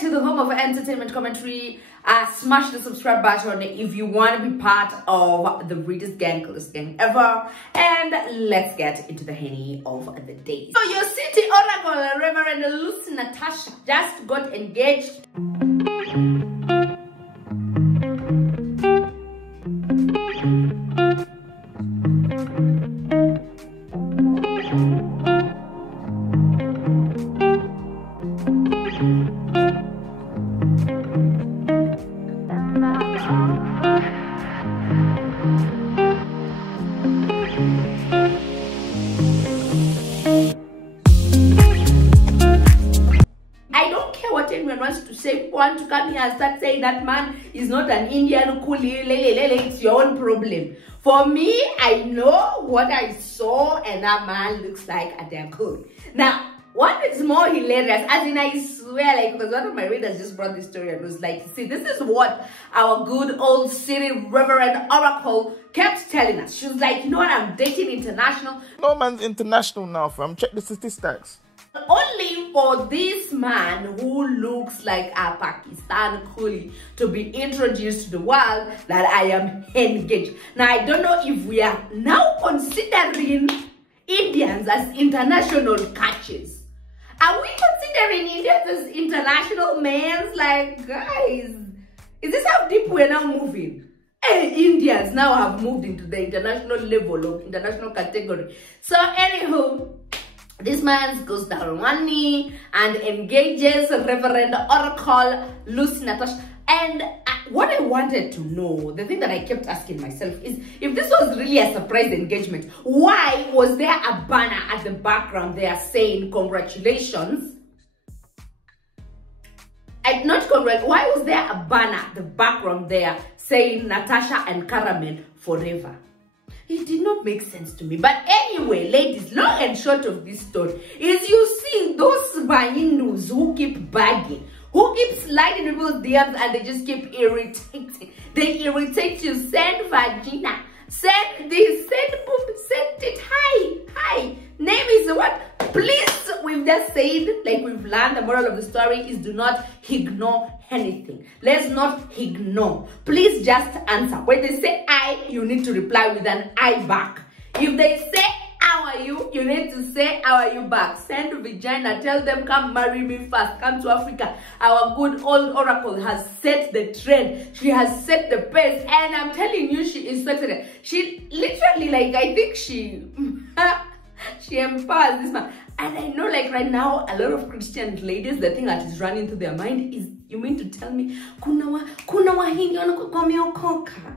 to the home of entertainment commentary. Smash the subscribe button if you want to be part of the greatest gang, coolest gang ever. And let's get into the henny of the day. So your city oracle, Reverend Natasha, just got engaged. Want to come here and start saying that man is not an Indian coolie, it's your own problem. For me, I know what I saw, and that man looks like a damn cool. Now, what is more hilarious, as in I swear, like, because one of my readers just brought this story and was like, see, this is what our good old city Reverend Oracle kept telling us. She was like, you know what, I'm dating international. No man's international now, fam. Check the statistics. Only for this man who looks like a Pakistan coolie to be introduced to the world that I am engaged. Now, I don't know if we are now considering Indians as international catches. Are we considering Indians as international men? Like, guys, is this how deep we're now moving? Hey, Indians now have moved into the international level of international category. So, anywho, this man goes down on one knee and engages Reverend Oracle Natasha. And what I wanted to know, the thing that I kept asking myself is, if this was really a surprise engagement, why was there a banner at the background there saying congratulations? Why was there a banner at the background there saying Natasha and Caramel forever? It did not make sense to me. But anyway, ladies, long and short of this story is, you see those Bahindus who keep bagging, who keep sliding people's DMs, and they just keep irritating. They irritate you. Send vagina, send this, send boob, send it. Hi. Name is what? Please, we've just said, like we've learned, the moral of the story is do not ignore anything. Let's not ignore. Please just answer. When they say I, you need to reply with an I back. If they say how are you, you need to say how are you back. Send vagina. Tell them come marry me first. Come to Africa. Our good old Oracle has set the trend. She has set the pace. And I'm telling you, she is so excited. She literally, like, I think she empowers this man. And I know, like, right now, a lot of Christian ladies, the thing that is running through their mind is, you mean to tell me, kuna wahindi wameokoka?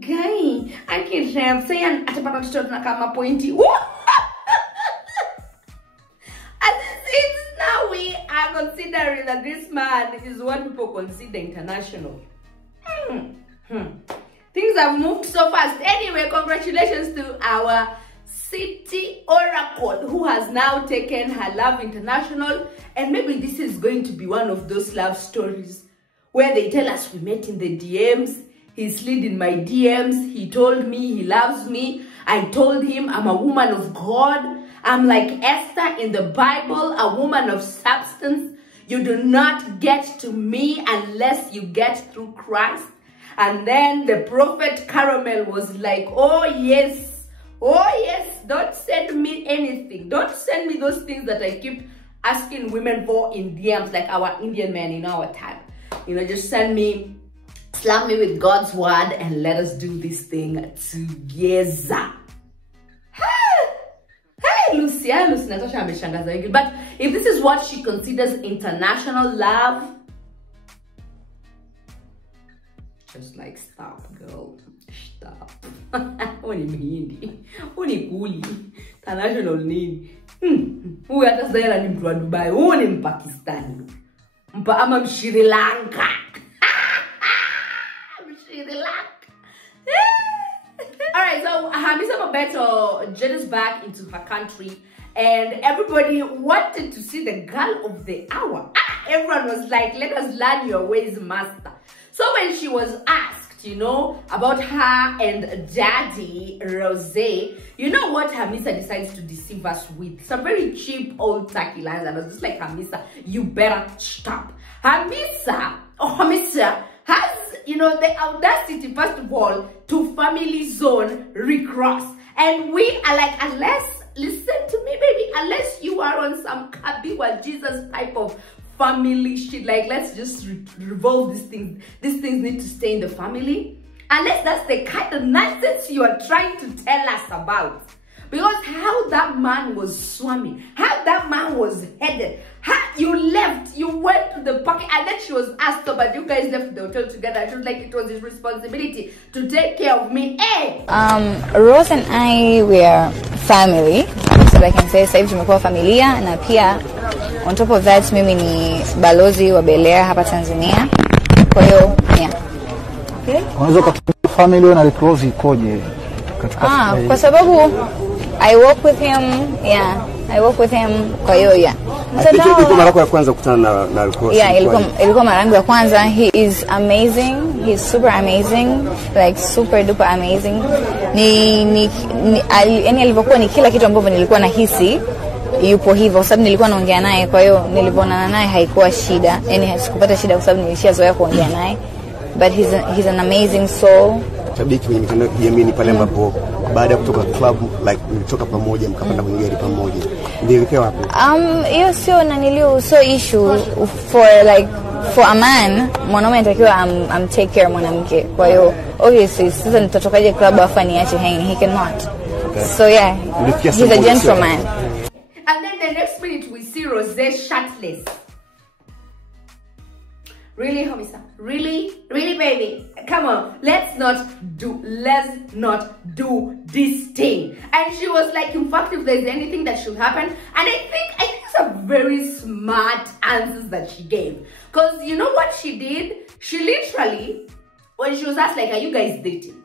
Guy, I can't say an atapata tutot na kama pointi. And since now we are considering that this man is what people consider international. Things have moved so fast. Anyway, congratulations to our city oracle who has now taken her love international. And maybe this is going to be one of those love stories where they tell us we met in the DMs, he slid in my DMs, he told me he loves me, I told him I'm a woman of God, I'm like Esther in the Bible, a woman of substance. You do not get to me unless you get through Christ. And then the prophet Caramel was like, oh yes, don't send me anything. Don't send me those things that I keep asking women for in DMs, like our Indian men in our time. You know, just slap me with God's word and let us do this thing together. Hey, Lucy, Natasha ameshangaza wengi. But if this is what she considers international love, just like, stop, girl. Stop. Oni mhindi. Oni kuli. International nini. Huyu hata Zaira ni mtu wa Dubai. Huyu ni Mpakistani. Ama Sri Lanka. Sri Lanka. Alright, so Hamisa Mobeto journeyed back into her country, and everybody wanted to see the girl of the hour. Everyone was like, let us learn your ways, master. So when she was asked, you know, about her and Daddy Rose, you know what Hamisa decides to deceive us with? Some very cheap old tacky lines. And I was just like, Hamisa, you better stop. Hamisa has, you know, the audacity, first of all, to Familyzone RickRoss. And we are like, listen to me, baby, unless you are on some Kabiwa Jesus type of family shit, like, let's just revolve these things. These things need to stay in the family. Unless that's the kind of nonsense you are trying to tell us about. Because how that man was swimming, how that man was headed, how you left, you went to the park, and then she was asked, so, but you guys left the hotel together. She was like, it was his responsibility to take care of me. Hey! Rose and I, we are family. So I can say, sasa hivi tumekuwa familia, na pia, on top of that, mimi ni balozi wa Belea hapa Tanzania. Kwa hiyo, yeah. Okay? Unaweza kutumia family na RickRoss ikoje? Kwa sababu I work with him, yeah. I work with him, kwa hiyo, yeah. Ilikuwa mara yako ya kwanza kukutana na RickRoss? Yeah, ilikuwa mara yangu ya kwanza. He is amazing. He's super amazing. Like super duper amazing. Yani alivyokuwa ni kila kitu ambacho nilikuwa nahisi yupo hivyo, sababu nilikuwa naongea naye, kwa hiyo nilipoonana naye haikuwa shida. Yani sikupata shida kwa sababu nilishazoea kuongea naye. But he's an amazing soul. Tabiki kwenye mitandao ya kijamii ni pale ambapo baada ya kutoka club, like mlitoka pamoja mkapanda kwenye gari pamoja. Ndio wapi? Hiyo sio naniliu, so issue for a man, mwanaume anatakiwa take care mwanamke. Kwa hiyo obviously sasa nitatokaje club afa niache hang, he cannot. Okay. So yeah, he's a gentleman. And then the next minute we see Rose shirtless. Really, Hamisa? Really? Really, baby? Come on, let's not do this thing. And she was like, in fact, if there's anything that should happen, and I think it's a very smart answers that she gave. Because you know what she did? She literally, when she was asked, like, are you guys dating?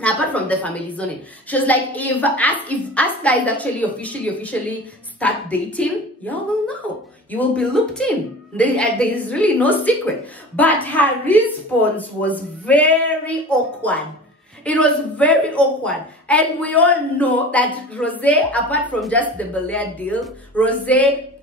And apart from the Familyzone, she was like, if us guys actually officially start dating, y'all will know. You will be looped in. There is really no secret. But her response was very awkward. It was very awkward. And we all know that Rose, apart from just the Belea deal, Rose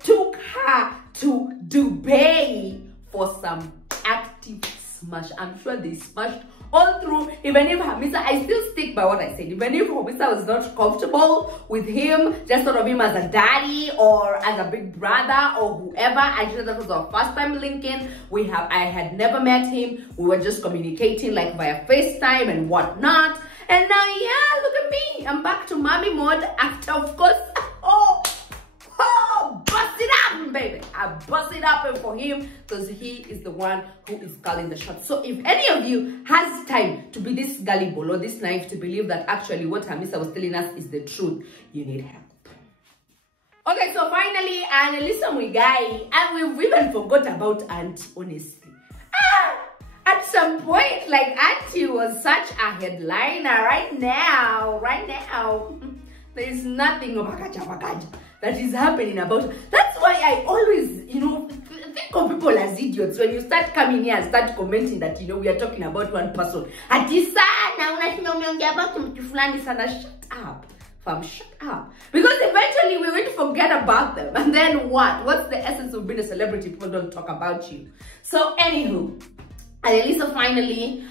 took her to Dubai for some active smash. I'm sure they smashed all through. Even if Hamisa, I still stick by what I said. Even if Hamisa was not comfortable with him, just sort of him as a daddy or as a big brother or whoever, I just that was our first time linking. I had never met him. We were just communicating like via FaceTime and whatnot. And now, yeah, look at me. I'm back to mommy mode after, of course, bust it up, baby. I bust it up for him because he is the one who is calling the shots. So if any of you has time to be this gullible or this naive to believe that actually what Hamisa was telling us is the truth, you need help. Okay, so finally, Arnelisa Muigai, and we've even forgot about Auntie, honestly. At some point, like, Auntie was such a headliner right now. There is nothing of Akaja that is happening about her. That's why I always, think of people as idiots. When you start coming here and start commenting that, we are talking about one person. Shut up. Fam, shut up. Because eventually we're going to forget about them. And then what? What's the essence of being a celebrity? People don't talk about you. So, anywho, Arnelisa finally,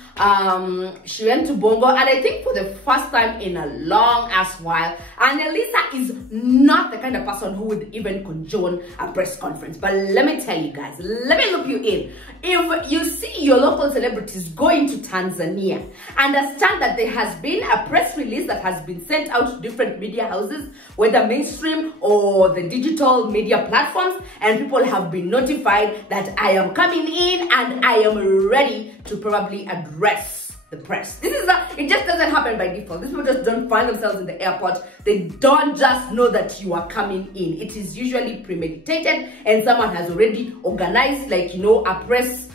she went to Bongo, and I think for the first time in a long ass while, Arnelisa is not the kind of person who would even condone a press conference. But let me tell you guys, let me loop you in. If you see your local celebrities going to Tanzania, understand that there has been a press release that has been sent out to different media houses, whether mainstream or the digital media platforms, and people have been notified that I am coming in and I am ready to probably address the press. It just doesn't happen by default. These people just don't find themselves in the airport. They don't just know that you are coming in. It is usually premeditated, and someone has already organized, like, a press,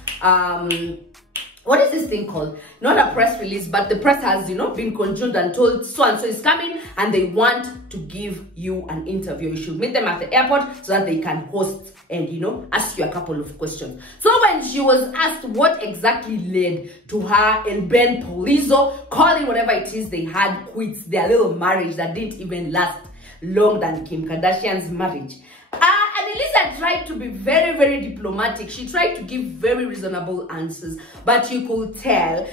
what is this thing called? Not a press release, but the press has, been conjoned and told so-and-so is coming and they want to give you an interview. You should meet them at the airport so that they can host and, ask you a couple of questions. So when she was asked what exactly led to her and Benpol calling whatever it is they had quits their little marriage that didn't even last long than Kim Kardashian's marriage, Arnelisa tried to be very, very diplomatic. She tried to give very reasonable answers. But you could tell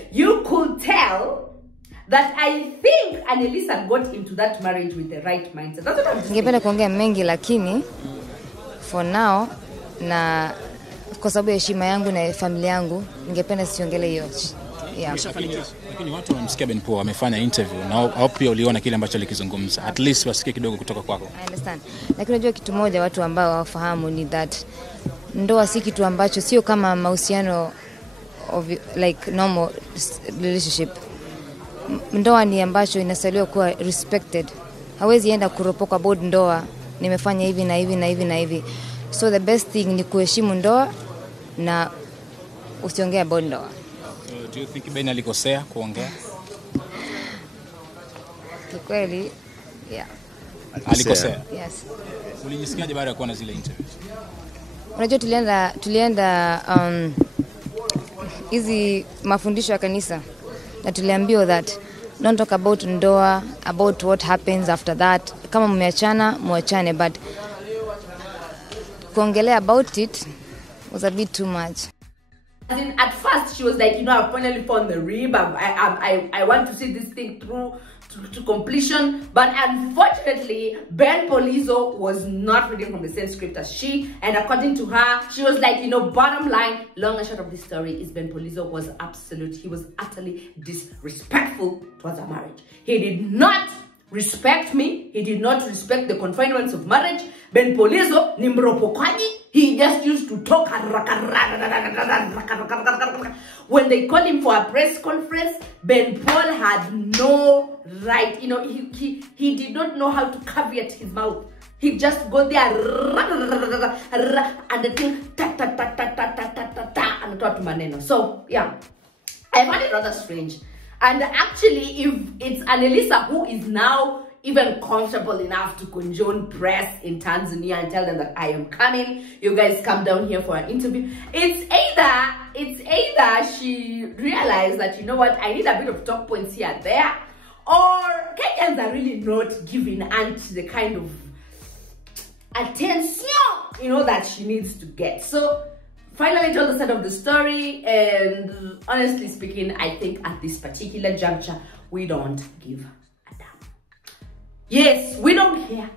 that I think Arnelisa got into that marriage with the right mindset. That's what I'm saying. Ningependa kuongea mengi lakini for now na kwa sababu ya heshima yangu na familia yangu ningependa siongele hiyo. Yeah. Lakini watu wamsikia Benpol amefanya interview na au pia uliona kile ambacho alikizungumza. At least wasikie kidogo kutoka kwako. I understand. Lakini unajua kitu moja watu ambao hawafahamu ni that ndoa si kitu ambacho sio kama mahusiano of like normal relationship. Ndoa ni ambacho inasaliwa kuwa respected. Hawezi enda kuropoka about ndoa nimefanya hivi na hivi na hivi na hivi. So the best thing ni kuheshimu ndoa na usiongee about ndoa. Do you think Ben alikosea kuongea? Kweli, yeah. Alikosea? Yes. Ulijisikiaje baada ya kuona zile interviews? Unajua tulienda hizi mafundisho ya kanisa na tuliambiwa that don't talk about ndoa, about what happens after that. Kama mmeachana, muachane, but kuongelea about it was a bit too much. At first, she was like, you know, I finally found the rib. I want to see this thing through to completion. But unfortunately, Benpol was not reading from the same script as she. And according to her, she was like, you know, bottom line, long and short of this story is Benpol was he was utterly disrespectful towards our marriage. He did not respect me. He did not respect the confinements of marriage. Benpol ni mropokaji. He just used to talk. When they called him for a press conference, Benpol had no right. You know, he did not know how to caveat his mouth. He just go there and the thing and talk to maneno. So yeah, I find it rather strange. And actually, if it's Arnelisa who is now even comfortable enough to conjure press in Tanzania and tell them that I am coming, you guys come down here for an interview, it's either she realized that, you know what, I need a bit of talk points here and there, or Kenyans are really not giving Aunt the kind of attention, you know, that she needs to get. So finally told the side of the story, and honestly speaking, I think at this particular juncture, we don't give a damn. Yes, we don't care.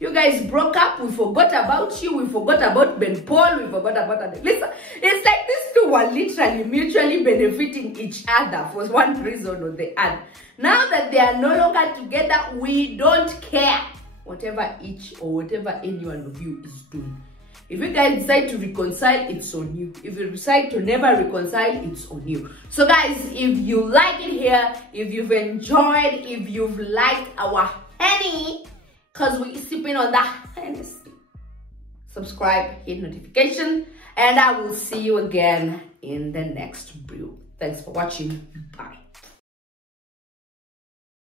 You guys broke up, we forgot about you, we forgot about Benpol, we forgot about Arnelisa. It's like these two were literally mutually benefiting each other for one reason or the other. Now that they are no longer together, we don't care whatever each or whatever any one of you is doing. If you guys decide to reconcile, it's on you. If you decide to never reconcile, it's on you. So guys, if you like it here, if you've enjoyed, if you've liked our honey, because we're sipping on that Hennessy, subscribe, hit notification, and I will see you again in the next brew. Thanks for watching. Bye.